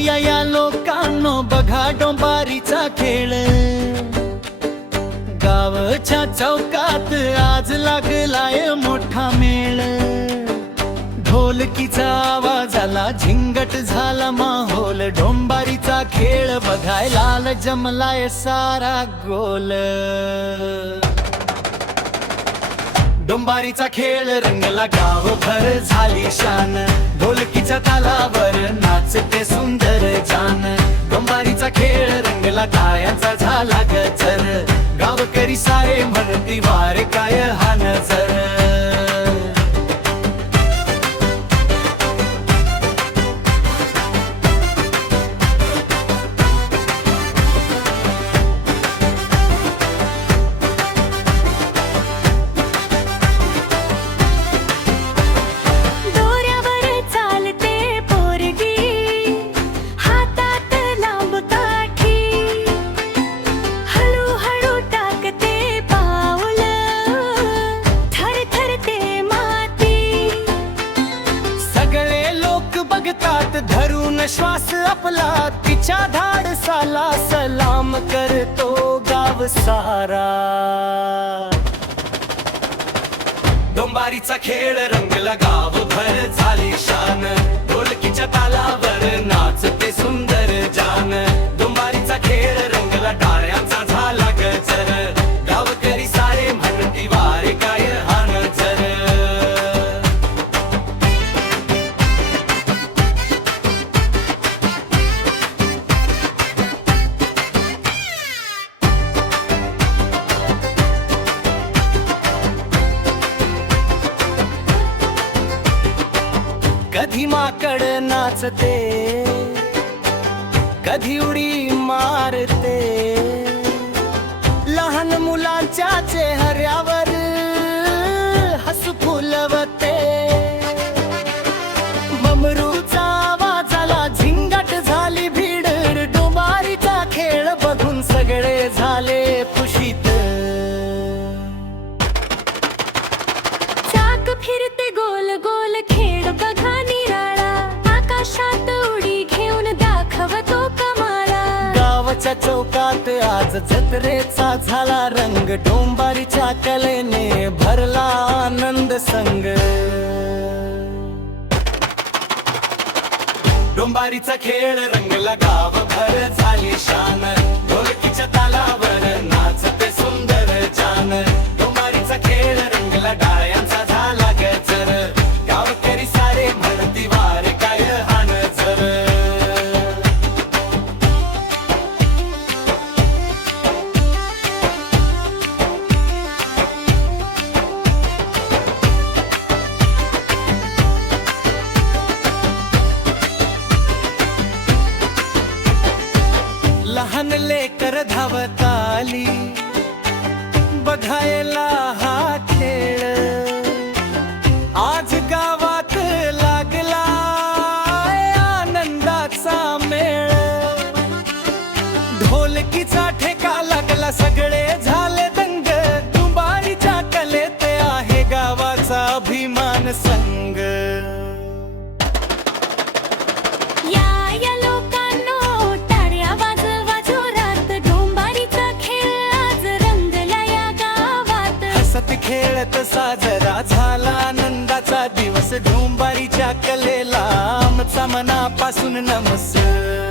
या लोकांनो बघा डोंबारीचा खेळ। गावच्या चौकात आज लागलाय मोठा मेळ। ढोलकीचा आवाज आला, झिंगट झाला माहोल। डोंबारीचा खेळ बघायला जमलाय सारा गोल। डोंबारीचा खेळ रंगला गावभर झाली शान। ढोलकीच्या तालावर नाचते सुंदर जान। डोंबारीचा खेळ रंगला टाळ्यांचा झाला गजर। गावकरी सारे म्हणती वारे काय हा नजर। धरून श्वास आपला तिच्या धाडसाला सलाम करतो गाव सारा। डोंबारीचा खेळ रंगला गावभर झाली शान। ढोलकीच्या तालावर नाचते सुंदर जान। डोंबारीचा खेळ रंगला टाळ्यांचा झाला गजर। गावकरी सारे म्हणती वारे काय हा नजर। कधी माकड नाचते, कधी उडी मारते। लहान मुलांच्या चेहऱ्यावर हसू फुलवते। ममरूचा आवाज आला, झिंगाट झाली भीड। डोंबारीचा खेळ बघून सगळे झाले खुशीत। चाक फिरते गोल गोल, खेळ बघा निराळा। आकाशात उडी घेऊन दाखवतो कमाला। गावाच्या चौकात आज जत्रेचा झाला रंग। डोंबारीच्या कलेने भरला आनंद संग। डोंबारीचा खेळ रंगला गावभर झाली शान। ढोलकीच्या तालावर नाचते सुंदर जान। डोंबारीचा खेळ रंगला टाळ्यांचा झाला गजर। गावकरी सारे म्हणती वारे काय हा नजर। लहान लेकर धावत आली बघायला हा खेळ। आज गावात लागला आनंदाचा मेळ। ढोलकीचा ठेका लागला, सगळे झाले दंग। डोंबारीच्या कलेत आहे गावाचा अभिमान संग। या लोकांनो टाळ्या वाजवा जोरात। डोंबारीचा खेळ आज रंगला या गावात। हसत खेळत साजरा झाला आनंदाचा दिवस। डोंबारीच्या कलेला आमचा मनापासून नमस्कार।